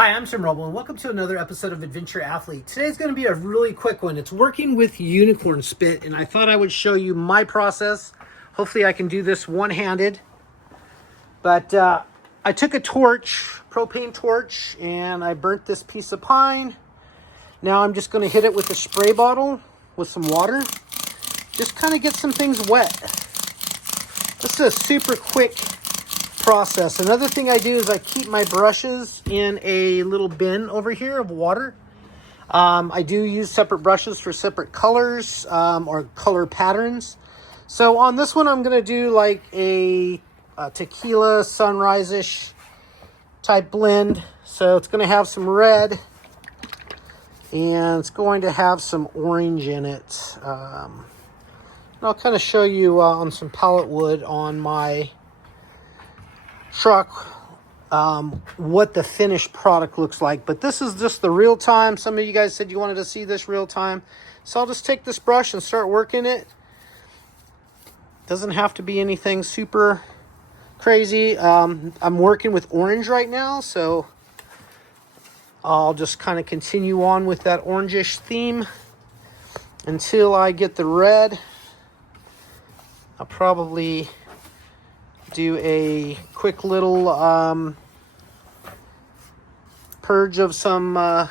Hi, I'm Tim Roble, and welcome to another episode of Adventure Athlete. Today's going to be a really quick one. It's working with unicorn spit, and I thought I would show you my process. Hopefully I can do this one-handed. But I took a torch, propane torch, and I burnt this piece of pine. Now I'm just going to hit it with a spray bottle with some water. Just kind of get some things wet. This is a super quick process. Another thing I do is I keep my brushes in a little bin over here of water. I do use separate brushes for separate colors or color patterns. So on this one, I'm going to do like a tequila sunrise-ish type blend. So it's going to have some red and it's going to have some orange in it. And I'll kind of show you on some pallet wood on my truck what the finished product looks like. But this is just the real time. Some of you guys said you wanted to see this real time, so I'll just take this brush and start working it. Doesn't have to be anything super crazy. I'm working with orange right now, so I'll just kind of continue on with that orangish theme until I get the red. I'll probably do a quick little purge of some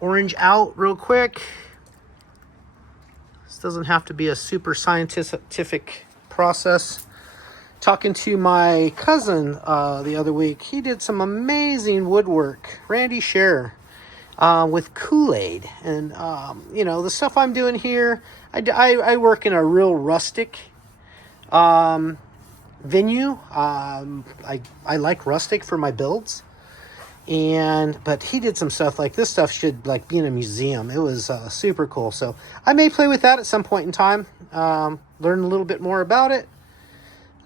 orange out real quick. This doesn't have to be a super scientific process. Talking to my cousin the other week, he did some amazing woodwork, Randy Scherer, with Kool-Aid. And you know, the stuff I'm doing here, I work in a real rustic venue. I like rustic for my builds, but he did some stuff like this. Stuff should like be in a museum. It was super cool. So I may play with that at some point in time, learn a little bit more about it.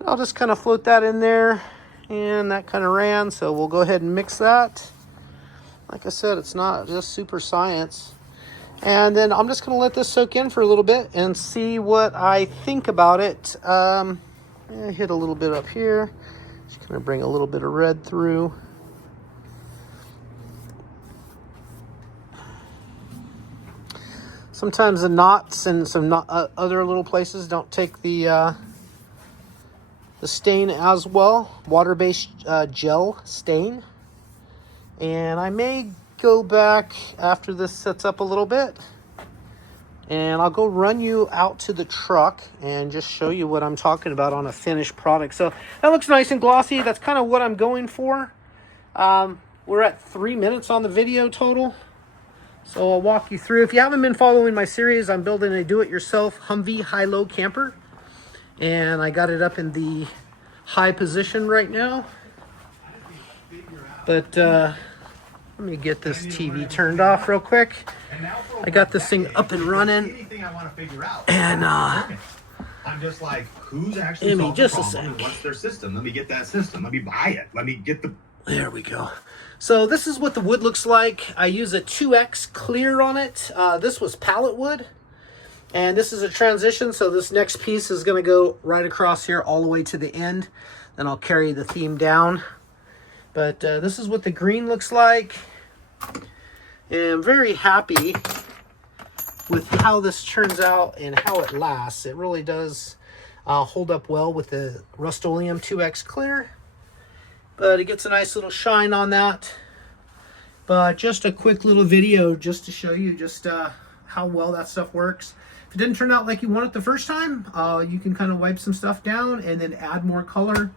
I'll just kind of float that in there, and that kind of ran, so we'll go ahead and mix that. Like I said, it's not just super science. And then I'm just going to let this soak in for a little bit and see what I think about it. Hit a little bit up here. Just going to bring a little bit of red through. Sometimes the knots and some other little places don't take the stain as well. Water-based gel stain. And I may go back after this sets up a little bit, and I'll go run you out to the truck and just show you what I'm talking about on a finished product. So that looks nice and glossy. That's kind of what I'm going for. We're at 3 minutes on the video total, so I'll walk you through. If you haven't been following my series, I'm building a do-it-yourself Humvee high-low camper, and I got it up in the high position right now. But let me get this TV turned off real quick. I got this thing up and running. And I'm just like, who's actually Amy, solved just the a problem? sec. What's their system? Let me get that system. Let me buy it. Let me get the... There we go. So this is what the wood looks like. I use a 2X clear on it. This was pallet wood. And this is a transition, so this next piece is going to go right across here all the way to the end. Then I'll carry the theme down. But this is what the green looks like. And I'm very happy with how this turns out and how it lasts. It really does hold up well with the Rust-Oleum 2X clear. But it gets a nice little shine on that. But just a quick little video just to show you just how well that stuff works. If it didn't turn out like you want it the first time, you can kind of wipe some stuff down and then add more color.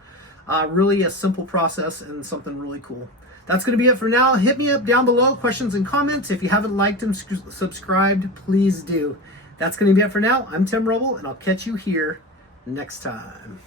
Really a simple process and something really cool. That's going to be it for now. Hit me up down below, questions and comments. If you haven't liked and subscribed, please do. That's going to be it for now. I'm Tim Roble, and I'll catch you here next time.